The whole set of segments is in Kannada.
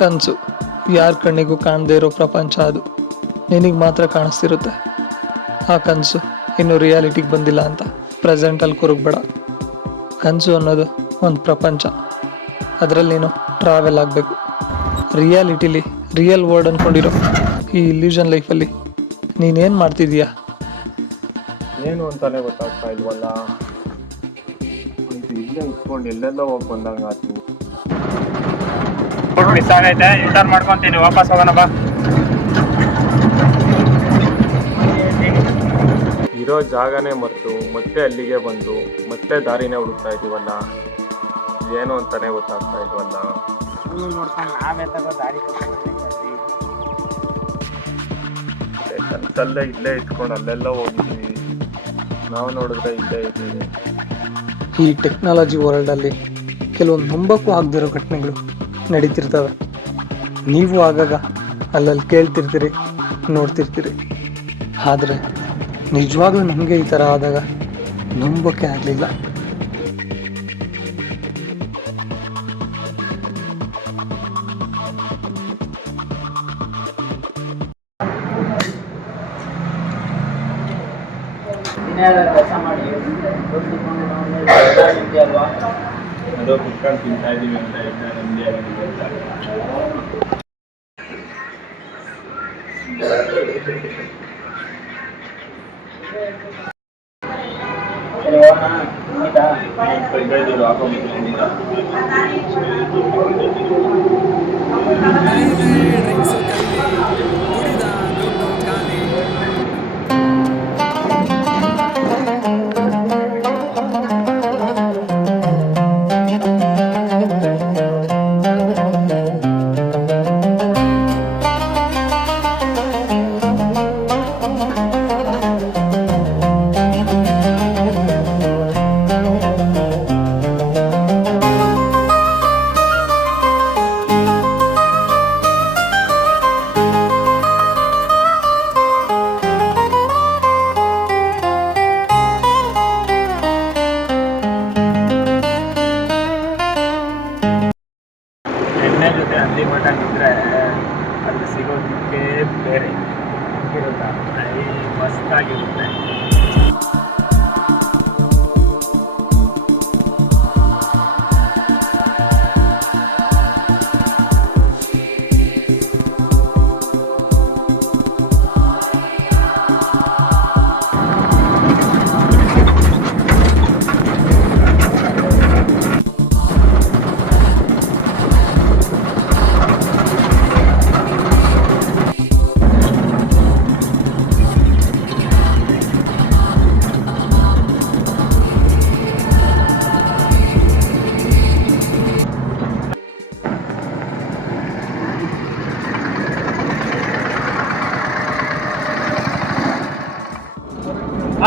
ಕನಸು. ಯಾರ ಕಣ್ಣಿಗೂ ಕಾಣದೇ ಇರೋ ಪ್ರಪಂಚ ಅದು. ನಿನಗೆ ಮಾತ್ರ ಕಾಣಿಸ್ತಿರುತ್ತೆ. ಆ ಕನಸು ಇನ್ನು ರಿಯಾಲಿಟಿಗೆ ಬಂದಿಲ್ಲ ಅಂತ. ಪ್ರೆಸೆಂಟಲ್ಲಿ ಕುರುಗ್ಬೇಡ. ಕನಸು ಅನ್ನೋದು ಒಂದು ಪ್ರಪಂಚ. ಅದರಲ್ಲಿ ನೀನು ಟ್ರಾವೆಲ್ ಆಗಬೇಕು. ರಿಯಾಲಿಟಿಲಿ ರಿಯಲ್ ವರ್ಡ್ ಅಂದ್ಕೊಂಡಿರೋ ಈ ಇಲ್ಯೂಷನ್ ಲೈಫಲ್ಲಿ ನೀನೇನು ಮಾಡ್ತಿದೀಯಾ? ಏನು ಅಂತಾನೆ ಗೊತ್ತಾಗ್ತಾ ಇಲ್ವಲ್ಲ? ಇದು ಇಲ್ಲೇ ಇಟ್ಕೊಂಡು ಎಲ್ಲೆಲ್ಲೋ ಹೋಗಿ ಬಂದಂಗ ಆತು ಮಿಸ್ ಆಗೈತೆ ರಿಟರ್ನ್ ಮಾಡ್ಕೊಂತೀನಿ. ವಾಪಸ್ ಹೋಗೋಣ ಬಾ. ಇರೋ ಜಾಗನೇ ಮರೆತು ಮತ್ತೆ ಅಲ್ಲಿಗೆ ಬಂದು ಮತ್ತೆ ದಾರಿನೇ ಹುಡುಕ್ತಾ ಇದೀವಲ್ಲ? ಏನು ಅಂತಾನೆ ಗೊತ್ತಾಗ್ತಾ ಇಲ್ವಲ್ಲ? ದಾರಿ ಕನಸಲ್ಲೇ ಇಲ್ಲೇ ಇಟ್ಕೊಂಡು ಅಲ್ಲೆಲ್ಲ ಹೋಗಿದ್ವಿ. ನಾವು ನೋಡಿದ್ರೆ ಇಲ್ಲೇ ಇದ್ದೀವಿ. ಈ ಟೆಕ್ನಾಲಜಿ ವರ್ಲ್ಡಲ್ಲಿ ಕೆಲವೊಂದು ನಂಬಕ್ಕೂ ಆಗದಿರೋ ಘಟನೆಗಳು. ನಡೀತಿರ್ತವೆ. ನೀವು ಆಗಾಗ ಅಲ್ಲಲ್ಲಿ ಕೇಳ್ತಿರ್ತೀರಿ, ನೋಡ್ತಿರ್ತೀರಿ. ಆದರೆ ನಿಜವಾಗ್ಲೂ ನಮಗೆ ಈ ಥರ ಆದಾಗ ನಂಬೋಕೆ ಆಗಲಿಲ್ಲ. ಕೆಲಸ ಮಾಡಿ. ಅಲ್ವಾ ಅದು ಕುತ್ಕೊಂಡು ತಿಂತಾ ಇದೀವಿ ಅಂತ ಇದ್ದ ನೆಮ್ಮದಿ ಆಗಿದ್ದೀವಿ ಅಂತ ಸರಿ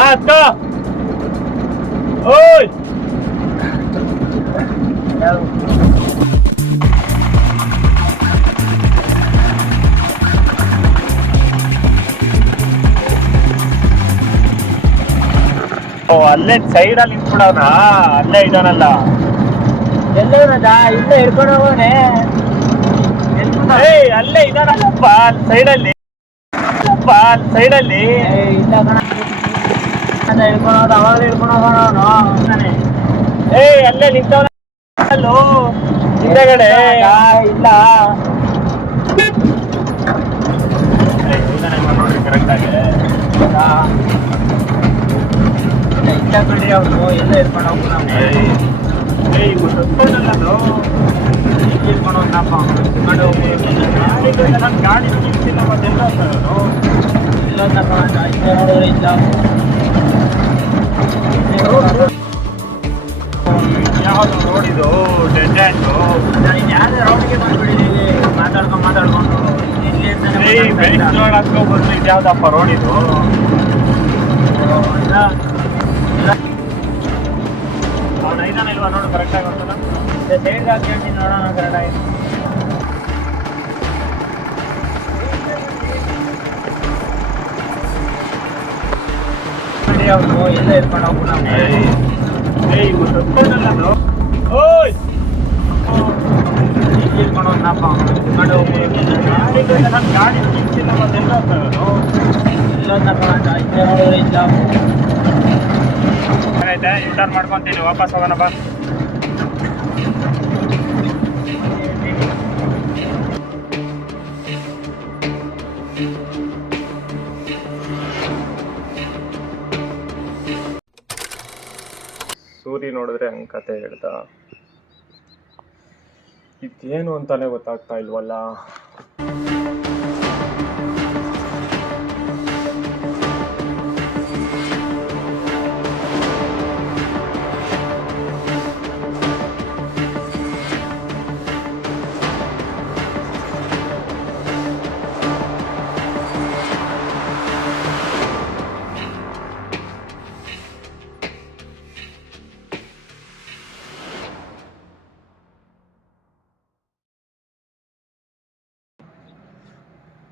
ಅಕ್ಕ ಓಯ್! ಓ ಅಲ್ಲೇ ಸೈಡಲ್ಲಿ ನಿಂತ್ಬಿಡೋಣ ಅಲ್ಲೇ ಇದಾನಲ್ಲ ಎಲ್ಲರದ ಇಲ್ಲೇ ಹಿಡ್ಕೊಂಡು ಹೋಗೋನೆ. ಏಯ್ ಅಲ್ಲೇ ಇದಾನಲ್ಲಪ್ಪ ಸೈಡಲ್ಲಿ. ಸೈಡಲ್ಲಿ. ಇಲ್ಲ ಕಣ. ಅದ ಹಿಡ್ಕೊಂಡು ಹೋದ ಅವಾಗಲೇ ಹಿಡ್ಕೊಂಡು ಹೋಗೋಣ ಅಂತಾನೆ. ಏಯ್ ಅಲ್ಲೇ ನಿಂತವನ ಅಲ್ಲೋ ಹಿಂದೆಗಡೆ. ಇಲ್ಲ. ನೋಡ್ರಿ ಕರೆಕ್ಟ್ ಆಗಿ. ಇಲ್ಲ ಬಿಡ್ರಿ ಅವನು ಎಲ್ಲ ಹಿಡ್ಕೊಂಡು ಹೋಗೋಣ ಏಯ್ ಏಯ್ ಗೊತ್ತಲ್ಲ ಅದು. ಹಿಡ್ಕೊಂಡು ಹೋಗ್ನಪ್ಪ ಹಿಡ್ಕೊಂಡು ಹೋಗಿ ಗಾಡಿ ನಿಲ್ಸಿಲ್ಲ ಇಲ್ಲೊಂದ ಕಣ ಇಲ್ಲೇ ನೋಡಿದ್ರೆ ಇಲ್ಲ. ಯಾವುದು ನೋಡಿದು ಡೆಡ್ ಹ್ಯಾಂಡು ಯಾವ್ದು ರೌಂಡ್ಗೆ ಮಾತಾಡ್ಕೊಂಡು ಮಾತಾಡ್ಕೊಂಡು. ಇಲ್ಲಿ ಅಂತಾನೆ ಏಯ್ ಮಾತಾಡ್ತಾ ಬೆಳಿಗ್ಗೆ ಇಲ್ಲ. ನೋಡಿ ಹಾಕೋ ಬಂದು ಇದು ಯಾವ್ದಪ್ಪ ರೋಡ್ ಇದು ಅವ್ನು ಐದಾನ ಇಲ್ವಾ ನೋಡು ಕರೆಕ್ಟಾಗಿ ಬರ್ತದ ಸೈಡ್ ಹಾಕಿ ನೋಡೋಣ ಕರೆಕ್ಟಾಗಿ ಬಿಡಿ ಅವನು ಎಲ್ಲ ಗೊತ್ತಲ್ಲ ಅದು ಓಯ್! ಹೋದ್ನಪ್ಪ ಅವನು. ಇಳ್ಕೊಂಡು ಹೋಗ್ಬಿಟ್ಟು ಗಾಡಿ ನನ್ನ ಗಾಡಿ ಇಲ್ಲ ಎಲ್ಲ ಅಂತ ಇಲ್ಲೇ ಆಯ್ತಾ? ಯೂಟರ್ನ್ ಮಾಡ್ಕೊಂತೀನಿ ವಾಪಸ್ ಹೋಗೋಣ ಬಾ. ಸೂರಿ ನೋಡಿದ್ರೆ ಹಂಗೆ ಕತೆ ಹೇಳ್ದ ಇದೇನು ಅಂತಾನೆ ಗೊತ್ತಾಗ್ತಾ ಇಲ್ವಲ್ಲ?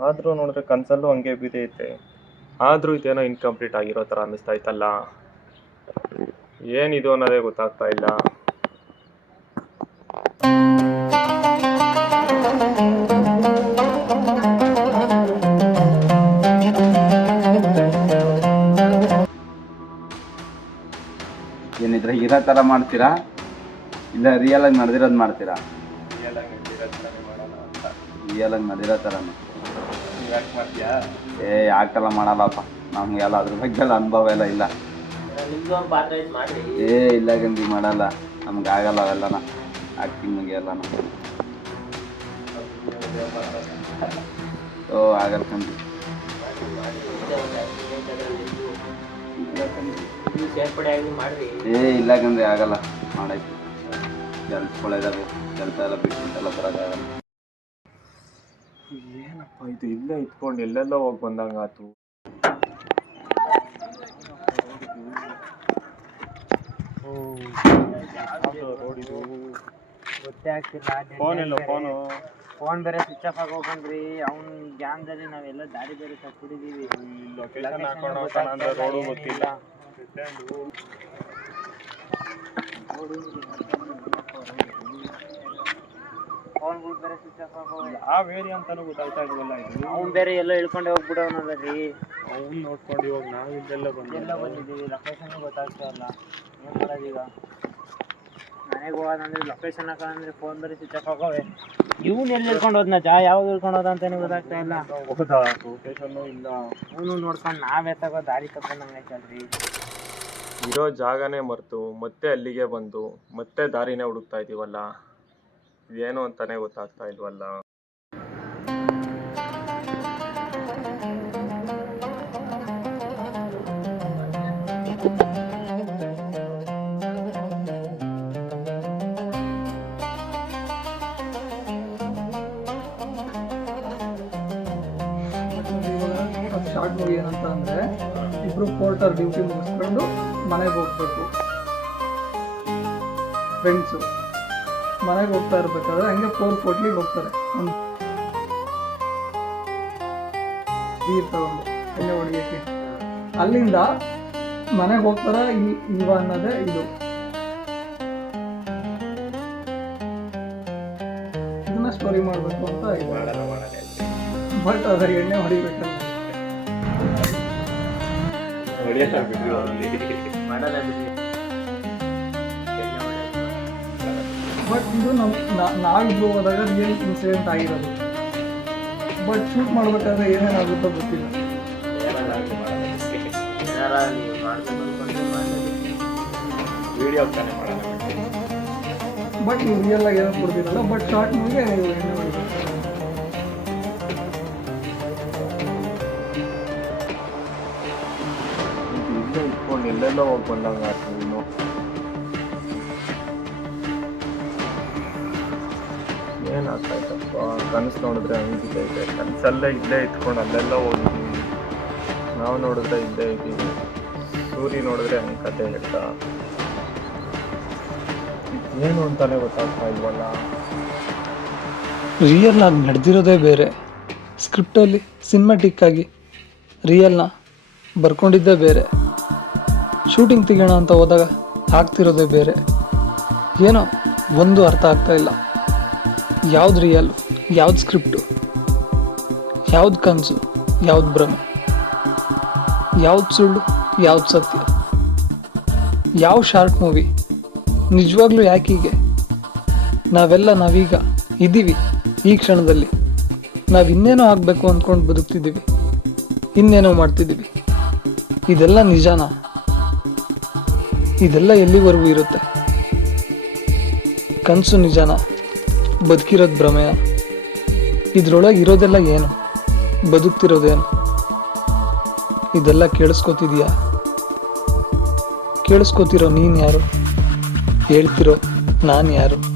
ಆದ್ರೂ ನೋಡಿದ್ರೆ ಕನಸಲ್ಲೂ ಹಂಗೆ ಬಿದ್ದೈತೆ ಆದರೂ ಇದೇನೋ ಇನ್ಕಂಪ್ಲೀಟ್ ಆಗಿರೋ ಥರ ಅನ್ನಿಸ್ತಾ ಇತ್ತಲ್ಲ? ಏನಿದು ಅನ್ನೋದೇ ಗೊತ್ತಾಗ್ತಾ ಇಲ್ಲ. ಏನಿದ್ರೆ ಇರೋ ಥರ ಮಾಡ್ತೀರಾ? ಇಲ್ಲ ರಿಯಲ್ ಆಗಿ ನಡೆದಿರೋದು ಮಾಡ್ತೀರಾ? ರಿಯಲ್ ಆಗಿ ನಡೆದಿರೋ ಏ ಯಾಕೆಲ್ಲ ಮಾಡಲ್ಲಪ್ಪ? ನಮಗೆಲ್ಲ ಅದ್ರ ಬಗ್ಗೆ ಎಲ್ಲ ಅನುಭವ ಎಲ್ಲ ಇಲ್ಲ. ನಿಮ್ದು ಒಂದು ಪಾತ್ರ ಐತೆ ಮಾಡ್ರಿ. ಏ ಇಲ್ಲ ಗಂಜಿ ಮಾಡಲ್ಲ. ನಮ್ಗೆ ಆಗಲ್ಲ ಅವೆಲ್ಲನ. ಆ್ಯಕ್ಟಿಂಗಿಗೆ ಎಲ್ಲನ. ಓ ಆಗಲ್ಲ ನೀವು ಸೇರ್ಪಡೆ ಆಗಿ ಮಾಡ್ರಿ. ಏ ಇಲ್ಲ ಗಂಜಿ ಆಗಲ್ಲ. ಮಾಡಕ್ಕೆ ಕೆಲ್ಸಗಳಿದಾವೆ ಕೆಲಸ ಎಲ್ಲ ಬಿಟ್ಟು ಬರೋಕ್ಕಾಗಲ್ಲ. ಏನಪ್ಪ ಇದು ಇಲ್ಲೇ ಇಟ್ಕೊಂಡು ಎಲ್ಲೆಲ್ಲೋ ಹೋಗಿ ಬಂದಂಗಾತು ಗೊತ್ತೇ ಆಗ್ತಿಲ್ಲ ಫೋನ್. ಇಲ್ಲ ಫೋನು ಫೋನ್ ಬೇರೆ ಸ್ವಿಚ್ ಆಫ್ ಆಗಿ ಹೋಗ್ಬಂದ್ರಿ. ಅವ್ನ ಗ್ಯಾಂಗ್ದಲ್ಲಿ ನಾವೆಲ್ಲ ದಾರಿ ಬೇರೆ ತಪ್ಪಿಡಿದೀವಿ ಲೊಕೇಶನ್ ಹಾಕೊಂಡು ಹೋಗೋಣ ಅಂದ್ರೆ ರೋಡು ಗೊತ್ತಿಲ್ಲ ಬೇರೆ ಸ್ವಿಚ್ ಆಫ್ ಆಗೋವೆ ಯಾವ ಏರಿಯಾ ಅಂತಾನು ಗೊತ್ತಾಗ್ತಾ ಇಲ್ವಲ್ಲ ಇದು. ಅವ್ನು ಬೇರೆ ಎಲ್ಲ ಇಳ್ಕೊಂಡೆ ಹೋಗ್ಬಿಡೋನಲ್ಲ ರೀ ಅವ್ನು ನೋಡ್ಕೊಂಡು ಇವಾಗ ನಾವು ಇಲ್ಲೆಲ್ಲ ಬಂದು ಎಲ್ಲ ಬಂದಿದ್ದೀವಿ ಲೊಕೇಶನ್ ಗೊತ್ತಾಗ್ತಾ ಇಲ್ಲ. ಏನು ಮಾಡೋದೀಗ ಮನೆಗೆ ಹೋಗೋದಂದ್ರೆ ಲೊಕೇಶನ್ ಹಾಕೋದಂದ್ರೆ ಫೋನ್ ಬೇರೆ ಸ್ವಿಚ್ ಆಫ್ ಆಗೋವೆ ಇವ್ನು ಎಲ್ಲಿ ಇಳ್ಕೊಂಡು ಹೋದ್ನ ಜಾ? ಯಾವಾಗ ಇಳ್ಕೊಂಡು ಹೋದ ಅಂತಾನೆ ಗೊತ್ತಾಗ್ತಾ ಇಲ್ಲ. ಲೊಕೇಶನ್ನು ಇಲ್ಲ. ಅವನು ನೋಡ್ಕೊಂಡು ನಾವೇ ತಗೋ ದಾರಿ ತಗೊಂಡಂಗೆ ಆಯ್ತಲ್ರಿ ಇರೋ ಜಾಗನೇ ಮರೆತು ಮತ್ತೆ ಅಲ್ಲಿಗೆ ಬಂದು ಮತ್ತೆ ದಾರಿನೇ ಹುಡುಕ್ತಾ ಇದೀವಲ್ಲ. ಏನು ಅಂತಾನೆ ಗೊತ್ತಾಗ್ತಾ ಇಲ್ವಲ್ಲ? ಶಾರ್ಟ್ ಮೂವಿ ಏನಂತ ಅಂದ್ರೆ ಇಬ್ಬರು ಪೋರ್ಟರ್ ಡ್ಯೂಟಿ ಮುಗಿಸ್ಕೊಂಡು ಮನೆಗೆ ಹೋಗ್ಬೇಕು. ಫ್ರೆಂಡ್ಸು ಮನೆಗೆ ಹೋಗ್ತಾ ಇರ್ಬೇಕಾದ್ರೆ ಹಂಗೆ ಫೋರ್ ಫೋರ್ಟ್ಲಿಗೆ ಹೋಗ್ತಾರೆ. ಒಂದು ನೀರು ತಗೊಂಡು ಎಣ್ಣೆ ಹೊಡಿಯೋಕ್ಕೆ ಅಲ್ಲಿಂದ ಮನೆಗೆ ಹೋಗ್ತಾರೆ ಈ ಇವ ಅನ್ನೋದೇ ಇದು. ಇದನ್ನ ಸ್ಟೋರಿ ಮಾಡಬೇಕು ಅಂತ ಬಟ್ ಅದ ಎಣ್ಣೆ ಹೊಡಿಬೇಕು ಮಾಡಲ್ಲ ಬಟ್ ಇದು ನಮ್ ನಾ- ನಾವಿಬ್ರು ಹೋದಾಗ ರಿಯಲ್ ಇನ್ಸಿಡೆಂಟ್ ಆಗಿರೋದು. ಬಟ್ ಶೂಟ್ ಮಾಡ್ಬೇಕಾದ್ರೆ ಏನೇನಾಗುತ್ತೋ ಗೊತ್ತಿಲ್ಲ. ಬಟ್ ನೀವು ರಿಯಲ್ ಆಗಿ ಏನೋ ಕೊಡ್ತಿರಲ್ಲ? ಬಟ್ ಶಾರ್ಟ್ ಮೂವಿಗೆ ನೀವು ಎಣ್ಣೆ ಇಲ್ಲೇ ಇಟ್ಕೊಂಡು ಎಲ್ಲೆಲ್ಲೋ ಹೋಗಿ ಬಂದಂಗಾತು ಇನ್ನು ಏನಾಗ್ತಾಯ್ತಪ್ಪ ಕನಸು ನೋಡಿದ್ರೆ ಇದೆ. ಕನಸಲ್ಲೇ ಇಲ್ಲೇ ಇಟ್ಕೊಂಡು ಅಲ್ಲೆಲ್ಲ ಹೋಗಿದ್ದೀವಿ ನಾವು ನೋಡಿದ್ರೆ ಇಲ್ಲೇ ಇದ್ದೀವಿ. ಸೂರಿ ನೋಡಿದ್ರೆ ಹಂಗೆ ಕತೆ ಹೇಳ್ದ ಏನು ಅಂತಾನೆ ಗೊತ್ತಾಗ್ತಾ ಇಲ್ವಲ್ಲ? ರಿಯಲ್ ಆಗಿ ನಡೆದಿರೋದೇ ಬೇರೆ. ಸ್ಕ್ರಿಪ್ಟಲ್ಲಿ ಸಿನಿಮಾಟಿಕ್ ಆಗಿ ರಿಯಲ್ನ ಬರ್ಕೊಂಡಿದ್ದೇ ಬೇರೆ. ಶೂಟಿಂಗ್ ತೆಗೋಣ ಅಂತ ಹೋದಾಗ ಆಗ್ತಿರೋದೇ ಬೇರೆ. ಏನೋ ಒಂದು ಅರ್ಥ ಆಗ್ತಾ ಇಲ್ಲ. ಯಾವ್ದು ರಿಯಲ್ ಯಾವ್ದು ಸ್ಕ್ರಿಪ್ಟು ಯಾವ್ದು ಕನಸು, ಯಾವ್ದು ಭ್ರಮೆ, ಯಾವ್ದು ಸುಳ್ಳು, ಯಾವ್ದು ಸತ್ಯ, ಯಾವ ಶಾರ್ಟ್ ಮೂವಿ ನಿಜವಾಗ್ಲೂ ಯಾಕೆ ಹೀಗೆ? ನಾವೆಲ್ಲ ನಾವೀಗ ಇದ್ದೀವಿ ಈ ಕ್ಷಣದಲ್ಲಿ. ನಾವು ಇನ್ನೇನೋ ಆಗಬೇಕು ಅಂದ್ಕೊಂಡು ಬದುಕ್ತಿದ್ದೀವಿ ಇನ್ನೇನೋ ಮಾಡ್ತಿದ್ದೀವಿ ಇದೆಲ್ಲ ನಿಜಾನ? ಇದೆಲ್ಲ ಎಲ್ಲಿವರೆಗೂ ಇರುತ್ತೆ? ಕನಸು ನಿಜಾನ? ಬದುಕಿರೋದು ಭ್ರಮೆಯ ಇದ್ರೊಳಗೆ ಇರೋದೆಲ್ಲ ಏನು? ಬದುಕ್ತಿರೋದೇನು? ಇದೆಲ್ಲ ಕೇಳಿಸ್ಕೊತಿದೀಯಾ? ಕೇಳಿಸ್ಕೊತಿರೋ ನೀನು ಯಾರು? ಹೇಳ್ತಿರೋ ನಾನು ಯಾರು?